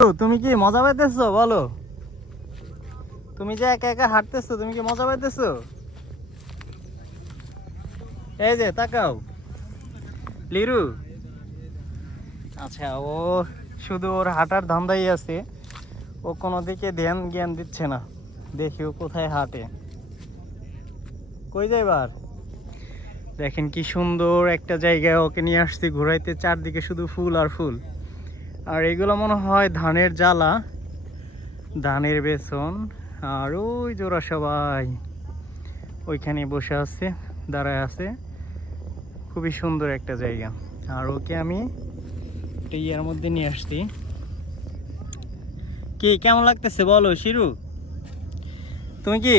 তুমি কি মজা পাইতেছো বলো? তুমি যে একা একা হাঁটতেছো, তুমি কি মজা পাইতেছো? এই যে তাকাও লিরু। আচ্ছা, ও শুধু ওর হাঁটার ধান্দাই আছে, ও কোনো দিকে ধ্যান জ্ঞান দিচ্ছে না। দেখি ও কোথায় হাঁটে, কই যাইবার। দেখেন কি সুন্দর একটা জায়গায় ওকে নিয়ে আসছি ঘুরাইতে, চারদিকে শুধু ফুল আর ফুল। আর এগুলো মনে হয় ধানের জ্বালা, ধানের বেসন। আর ওই জোড়া সবাই ওইখানে বসে আছে, দাঁড়ায় আছে। খুবই সুন্দর একটা জায়গা। আর ওকে আমি একটা ইয়ার মধ্যে নিয়ে আসছি। কি কেমন লাগতেছে বলো শিরু? তুমি কি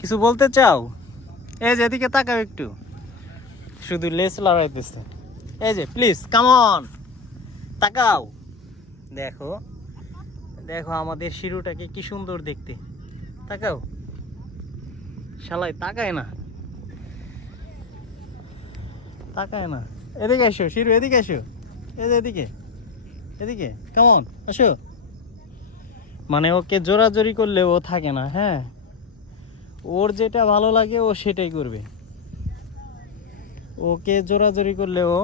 কিছু বলতে চাও? এই যে এদিকে তাকাও একটু, শুধু লেস লড়াইতেছে। এই যে প্লিজ কাম অন, তাকাও। দেখো দেখো আমাদের শিরুটাকে কি সুন্দর দেখতে, তাকাও। শালাই তাকায় না, তাকায় না। এদিকে আসো শিরু, এদিকে আসো। এই যে এদিকে, এদিকে কেমন আসো। মানে ওকে জোরাজোরি করলে ও থাকে না। হ্যাঁ, ওর যেটা ভালো লাগে ও সেটাই করবে। ওকে জোরাজোরি করলে ও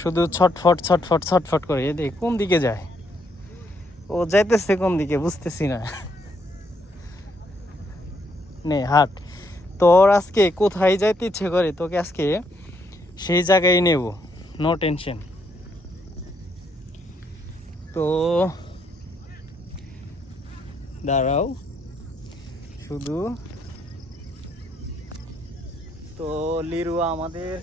শুধু ছটফট ছটফট ছটফট করে। এ দেখ কোন দিকে যায়, ও যাইতেছে কোন দিকে বুঝতেছি না। নে হাট, তোর আজকে কোথায় যাইতে ইচ্ছে করে তোকে আজকে সেই জায়গায় নেব, নো টেনশন। তো দাঁড়াও শুধু। তো লিরু আমাদের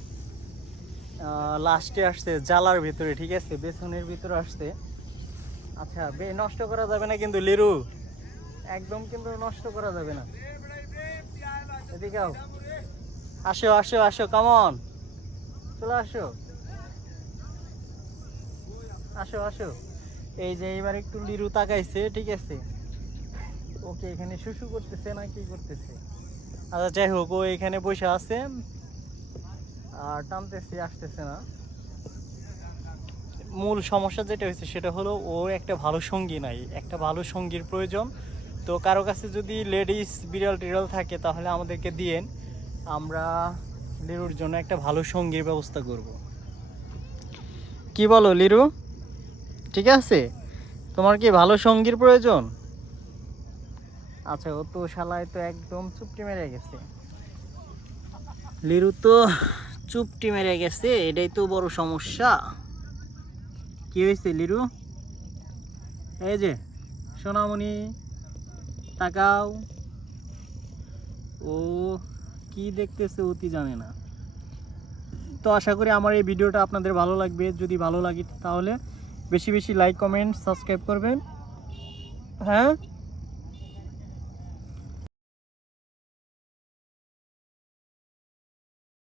লাস্টে আসছে জালার ভিতরে, ঠিক আছে, বেসনের ভিতরে আসছে। আচ্ছা নষ্ট করা যাবে না কিন্তু লিরু, একদম কিন্তু নষ্ট করা যাবে না। এদিকে আসো আসো আসো, কামন চলে আসো, আসো আসো। এই যে এবার একটু লিরু তাকাইছে, ঠিক আছে। ওকে এখানে শুশু করতেছে না কি করতেছে। আচ্ছা যাই হোক, ও এখানে বসে আছে আর টানতেছে, আসতেছে না। মূল সমস্যা যেটা হয়েছে সেটা হলো ওর একটা ভালো সঙ্গী নাই, একটা ভালো সঙ্গীর প্রয়োজন। তো কারো কাছে যদি লেডিস বিড়াল টিড়াল থাকে তাহলে আমাদেরকে দিয়েন, আমরা লিরুর জন্য একটা ভালো সঙ্গীর ব্যবস্থা করব। কি বলো লিরু? ঠিক আছে, তোমার কি ভালো সঙ্গীর প্রয়োজন? আচ্ছা, ও তো শালায় তো একদম চুপটি মেরে গেছে। লিরু তো চুপটি মেরে গেছে, এটাই তো বড় সমস্যা। কি হয়েছে লিরু? এই যে সোনামণি তাকাও। ও কি দেখতেছে অতি জানে না। তো আশা করি আমার এই ভিডিওটা আপনাদের ভালো লাগবে। যদি ভালো লাগে তাহলে বেশি বেশি লাইক কমেন্ট সাবস্ক্রাইব করবেন। হ্যাঁ।